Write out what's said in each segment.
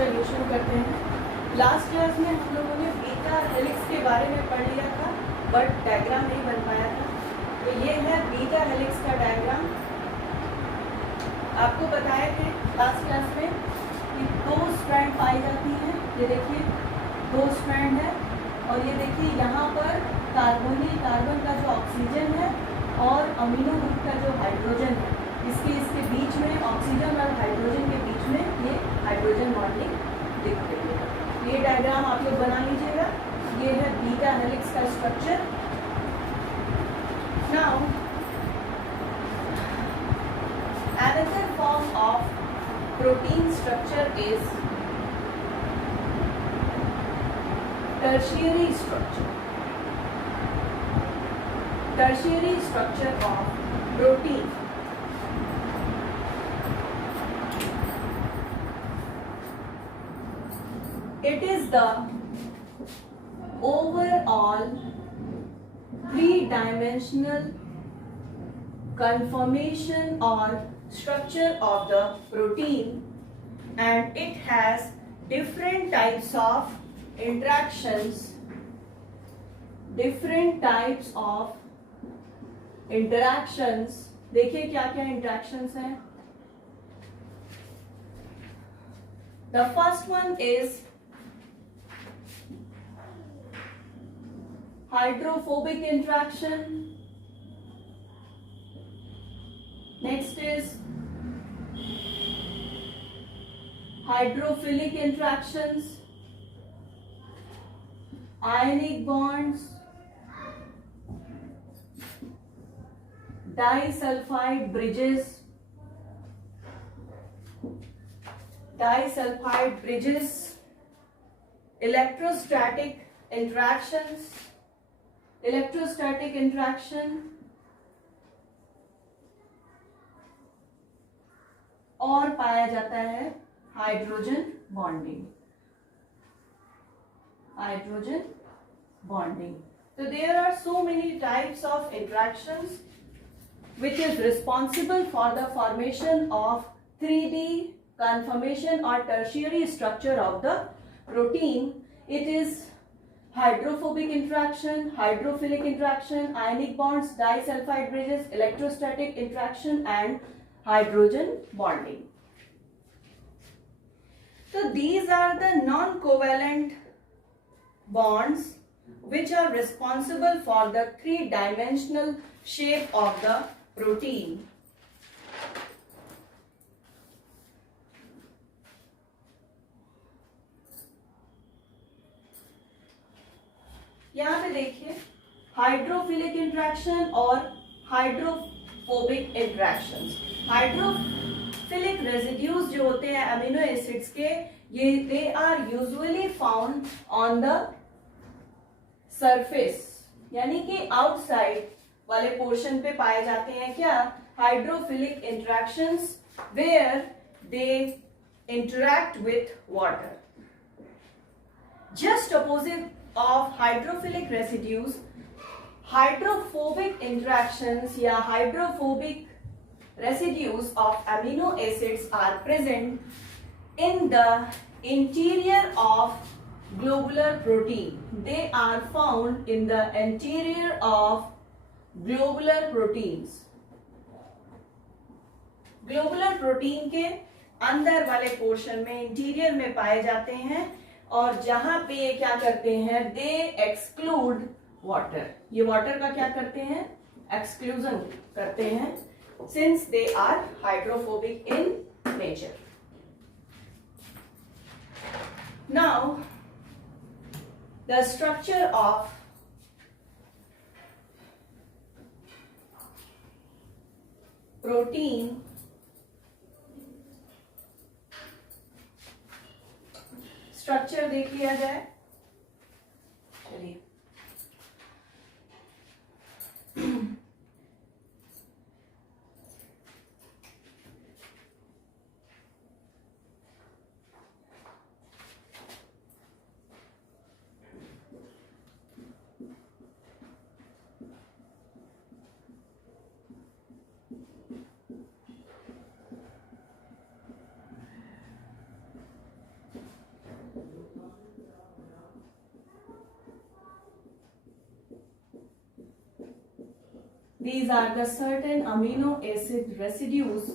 चलिए शुरू करते हैं। लास्ट क्लास में हम लोगों ने बीटा हेलिक्स के बारे में पढ़ लिया था, बट डायग्राम नहीं बन पाया था। तो ये है बीटा हेलिक्स का डायग्राम। आपको बताए थे लास्ट क्लास में कि दो स्ट्रैंड पाई जाती हैं। ये देखिए दो स्ट्रैंड है, और ये देखिए यहाँ पर कार्बन का जो ऑक्सीजन है और अमीनो ग्रुप का जो हाइड्रोजन है, इसके बीच में ऑक्सीजन और हाइड्रोजन के बीच में ये हाइड्रोजन बॉन्डिंग दिख रही है। ये डायग्राम आप लोग बना लीजिएगा। ये है बीटा हेलिक्स का structure. Now another form of protein structure is tertiary structure. Tertiary structure of protein. It is the overall three-dimensional conformation or structure of the protein, and it has different types of interactions. देखिए क्या क्या इंटरेक्शंस हैं। The first one is hydrophobic interaction. Next is hydrophilic interactions, ionic bonds, disulfide bridges, electrostatic interaction, और पाया जाता है hydrogen bonding. So there are so many types of interactions which is responsible for the formation of 3D conformation or tertiary structure of the protein. It is hydrophobic interaction, hydrophilic interaction, ionic bonds, disulfide bridges, electrostatic interaction and hydrogen bonding. So these are the non-covalent bonds which are responsible for the three-dimensional shape of the protein. यहाँ पे देखिए hydrophilic interaction और hydrophobic interactions. Hydrophilic residues जो होते हैं amino acids के, ये they are usually found on the surface, यानी कि आउटसाइड वाले पोर्शन पे पाए जाते हैं। क्या? Hydrophilic interactions where they interact with water. Just opposite of hydrophilic residues, hydrophobic interactions या hydrophobic residues of amino acids are present in the interior of globular protein. They are found in the interior of globular proteins. Globular protein के अंदर वाले पोर्शन में, इंटीरियर में पाए जाते हैं, और जहां पे ये क्या करते हैं, दे एक्सक्लूड वाटर। ये वाटर का क्या करते हैं? एक्सक्लूजन करते हैं, since they are hydrophobic in nature. Now the structure of protein structure देख लिया जाए। चलिए These are the certain amino acid residues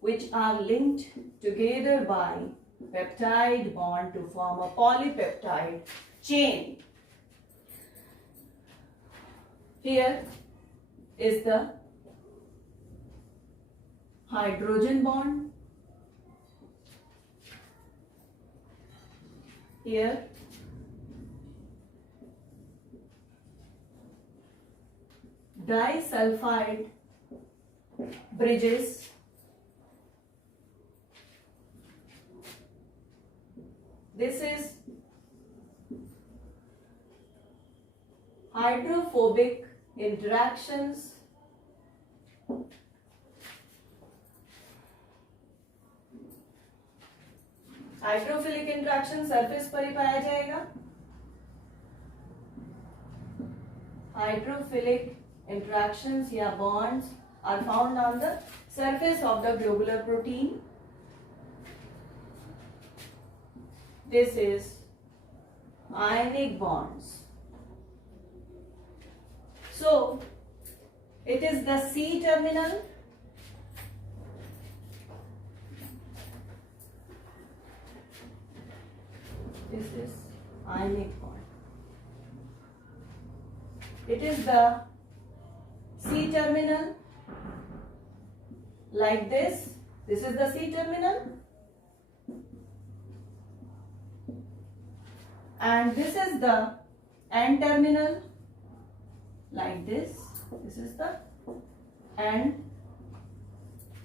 which are linked together by peptide bond to form a polypeptide chain. Here is the hydrogen bond. Here disulfide bridges. This is hydrophobic interactions. Hydrophilic interaction surface पर ही पाया जाएगा. Hydrophilic interactions या bonds are found on the surface of the globular protein. This is ionic bonds. So it is the C terminal. This is ionic bond. It is the C terminal like this. This is the C terminal. And this is the N terminal like this. This is the N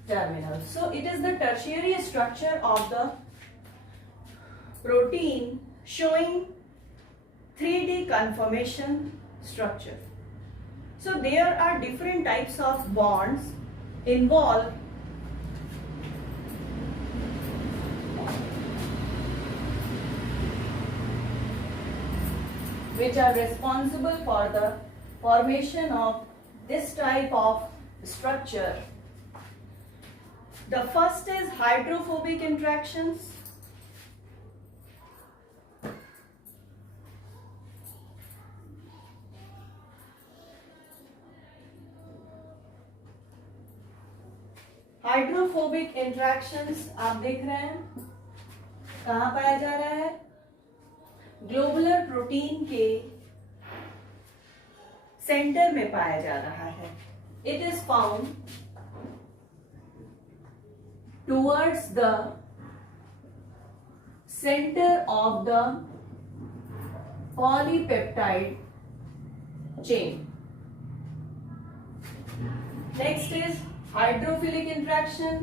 terminal. So it is the tertiary structure of the protein showing 3D conformation structure. So there are different types of bonds involved which are responsible for the formation of this type of structure. The first is hydrophobic interactions. Hydrophobic interactions आप देख रहे हैं कहाँ पाया जा रहा है? Globular protein के सेंटर में पाया जा रहा है. It is found towards the centre of the polypeptide chain. Next is hydrophilic interaction.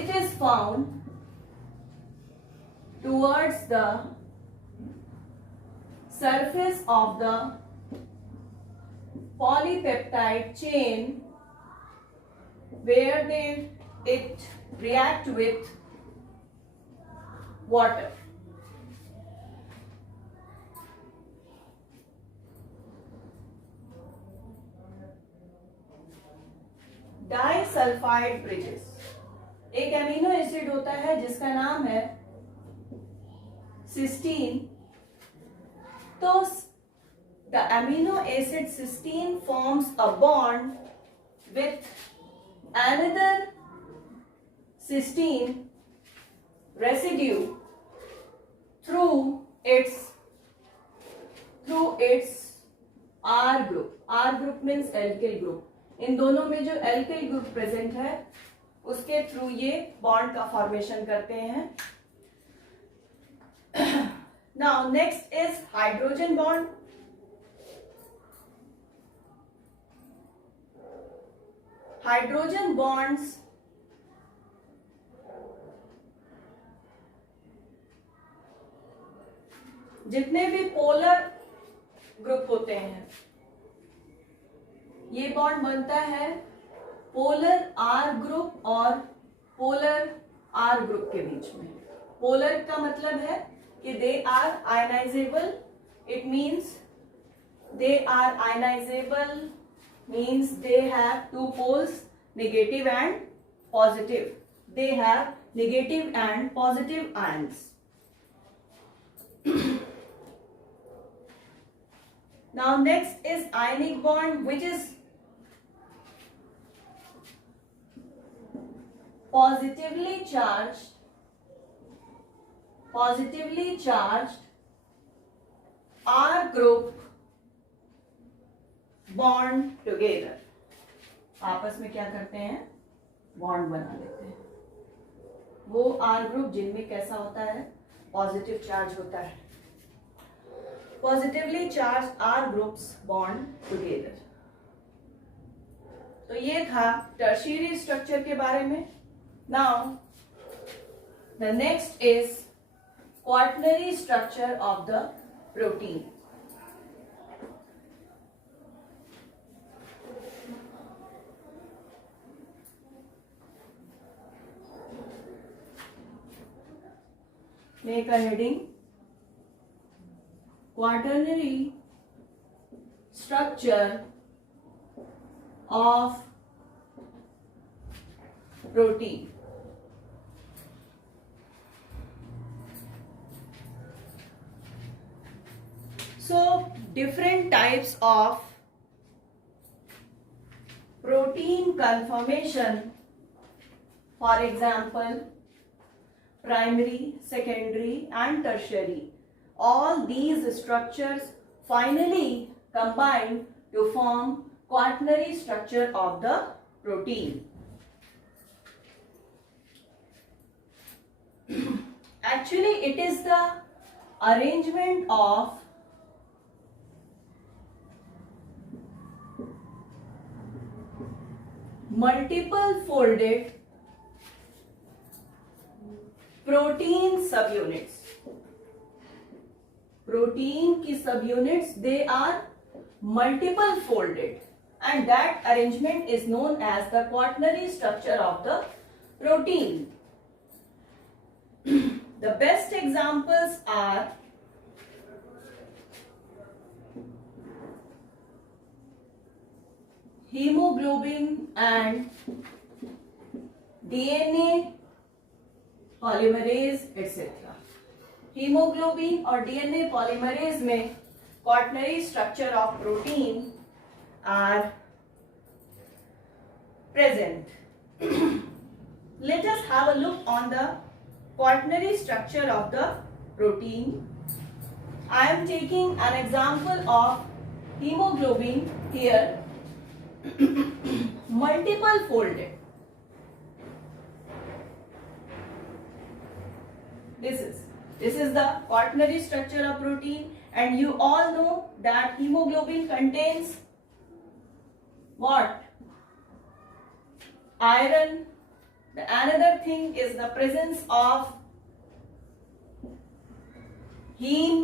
It is found towards the surface of the polypeptide chain where it react with water. Disulphide bridges. एक amino acid होता है जिसका नाम है cysteine. तो the amino acid cysteine forms a bond with another cysteine residue through its R group. R group means alkyl group. इन दोनों में जो एल्किल ग्रुप प्रेजेंट है उसके थ्रू ये बॉन्ड का फॉर्मेशन करते हैं. Now next is hydrogen bond. Hydrogen bonds जितने भी पोलर ग्रुप होते हैं ये बॉन्ड बनता है पोलर आर ग्रुप और पोलर आर ग्रुप के बीच में. पोलर का मतलब है कि they are ionisable. It means they are ionisable means they have two poles, negative and positive. They have negative and positive ions. Now next is ionic bond, which is positively charged R group bond together. आपस में क्या करते हैं, बॉन्ड बना लेते हैं. वो R group जिनमें कैसा होता है, पॉजिटिव चार्ज होता है. Positively charge R groups bond together. तो ये था टर्शियरी स्ट्रक्चर के बारे में. Now the next is quaternary structure of the protein. Make a heading, quaternary structure of protein. So different types of protein conformation, for example primary, secondary and tertiary. All these structures finally combine to form quaternary structure of the protein. Actually, it is the arrangement of multiple folded protein subunits. Protein की subunits, they are multiple folded, and that arrangement is known as the quaternary structure of the protein. The best examples are hemoglobin and DNA polymerase etcetera. Hemoglobin और DNA polymerase में quaternary structure of protein are present. Let us have a look on the quaternary structure of the protein. I am taking an example of hemoglobin here. Multiple folded. This is the quaternary structure of protein, and you all know that hemoglobin contains what? Iron. The another thing is the presence of heme.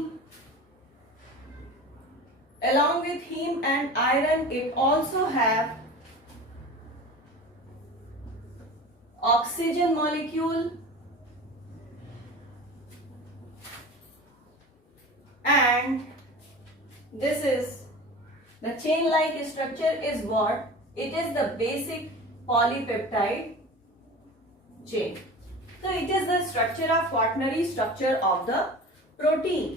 Along with heme and iron, it also have oxygen molecule. And this is the chain like structure is what? It is the basic polypeptide chain. So it is the structure of quaternary structure of the protein.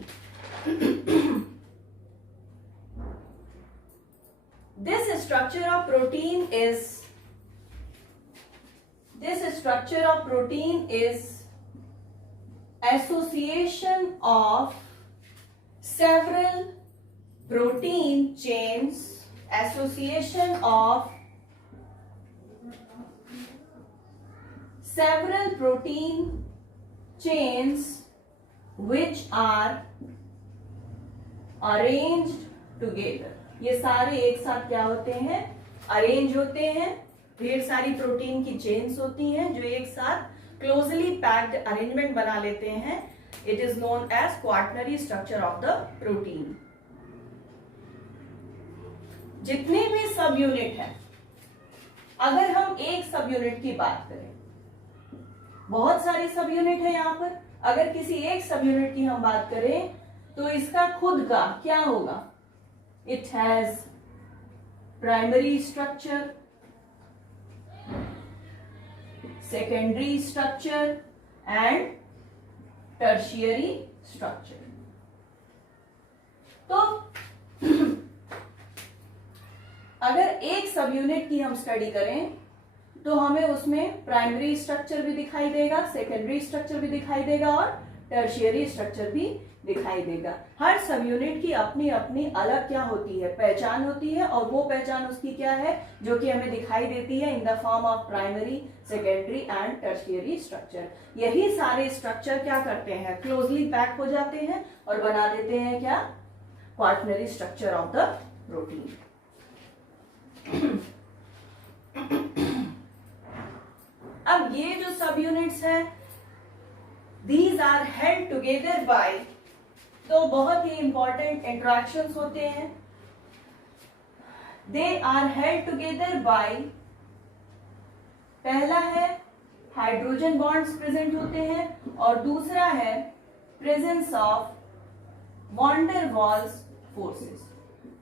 This structure of protein is association of several protein chains, association of several protein chains which are arranged together. ये सारे एक साथ क्या होते हैं, अरेंज होते हैं. ढेर सारी प्रोटीन की चेन्स होती हैं जो एक साथ क्लोजली पैक्ड अरेंजमेंट बना लेते हैं. It is known as quaternary structure of the protein. जितने भी सब यूनिट हैं, अगर हम एक सब यूनिट की बात करें, बहुत सारे सब यूनिट है यहाँ पर. अगर किसी एक सब यूनिट की हम बात करें तो इसका खुद का क्या होगा? It has primary structure, secondary structure and tertiary structure. तो अगर एक सब यूनिट की हम स्टडी करें तो हमें उसमें प्राइमरी स्ट्रक्चर भी दिखाई देगा, सेकेंडरी स्ट्रक्चर भी दिखाई देगा और टर्शियरी स्ट्रक्चर भी दिखाई देगा। हर सब यूनिट की अपनी अपनी अलग क्या होती है, पहचान होती है, और वो पहचान उसकी क्या है, जो कि हमें दिखाई देती है in the form of primary, secondary and tertiary structure. यही सारे स्ट्रक्चर क्या करते हैं, क्लोजली पैक हो जाते हैं और बना देते हैं क्या, quaternary structure of the protein. अब ये जो सब यूनिट्स हैं, these are held together by, तो बहुत ही इंपॉर्टेंट इंटरेक्शंस होते हैं। They are held together by, पहला है हाइड्रोजन बॉन्ड्स प्रेजेंट होते हैं और दूसरा है presence of van der Waals forces.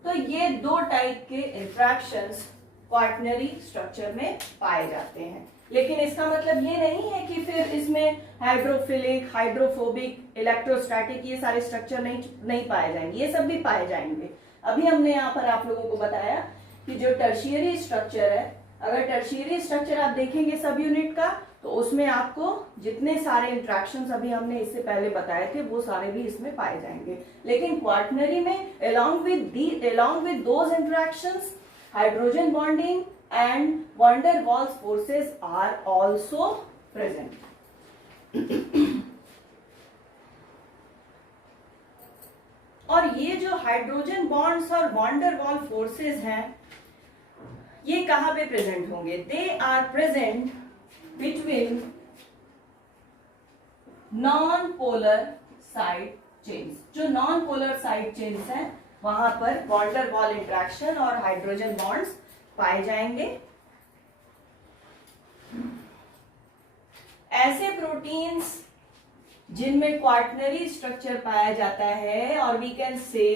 तो ये दो टाइप के इंटरेक्शंस क्वाaternary स्ट्रक्चर में पाए जाते हैं। लेकिन इसका मतलब ये नहीं है कि फिर इसमें हाइड्रोफिलिक, हाइड्रोफोबिक, इलेक्ट्रोस्टैटिक ये सारे स्ट्रक्चर नहीं पाए जाएंगे, ये सब भी पाए जाएंगे। अभी हमने यहाँ पर आप लोगों को बताया कि जो टर्शियरी स्ट्रक्चर है, अगर टर्शियरी स्ट्रक्चर आप देखेंगे सब यूनिट का, तो उसमें आपको जितने सारे इंट्रैक्शंस अभी हमने इससे पहले बताए थे वो सारे भी इसमें पाए जाएंगे। लेकिन क्वाaternary में along with those interactions, hydrogen bonding and van der Waals forces are also present. और ये जो हाइड्रोजन बॉन्ड्स और van der Waals फोर्सेस हैं, ये कहां पे प्रेजेंट होंगे? They are present between non polar side chains. जो नॉन पोलर साइड चेन्स हैं वहां पर van der Waals इंट्रैक्शन और हाइड्रोजन बॉन्ड्स पाए जाएंगे। ऐसे प्रोटीन्स जिनमें क्वाaternary स्ट्रक्चर पाया जाता है, और we can say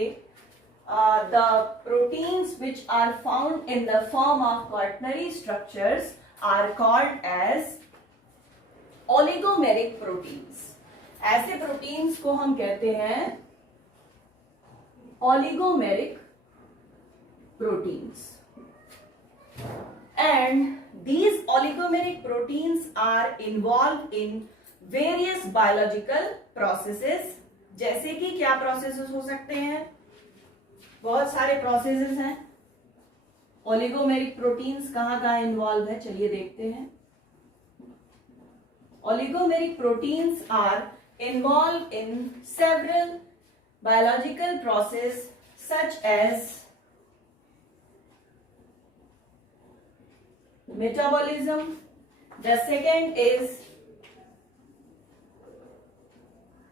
the proteins which are found in the form of quaternary structures are called as oligomeric proteins. ऐसे प्रोटीन्स को हम कहते हैं oligomeric proteins. And these oligomeric proteins are involved in various biological processes. जैसे कि क्या प्रोसेसेस हो सकते हैं? बहुत सारे प्रोसेसेस हैं। ओलिगोमेरिक प्रोटीन्स कहाँ कहाँ इन्वॉल्व है, चलिए देखते हैं। Oligomeric proteins are involve in several biological process such as metabolism. The second is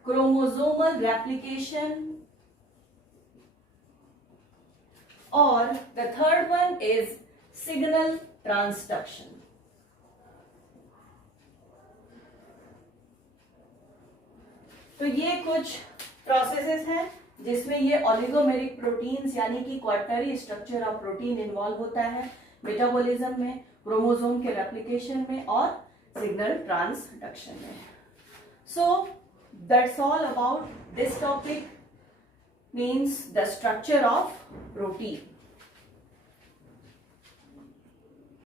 chromosomal replication, और the third one is signal transduction. तो ये कुछ प्रोसेसेस हैं जिसमें ये ओलिगोमेरिक प्रोटीन्स यानी कि क्वाaternary स्ट्रक्चर ऑफ प्रोटीन इन्वॉल्व होता है, मेटाबॉलिज्म में, क्रोमोसोम के रेप्लिकेशन में और सिग्नल ट्रांसडक्शन में। So that's all about this topic, means the structure of protein.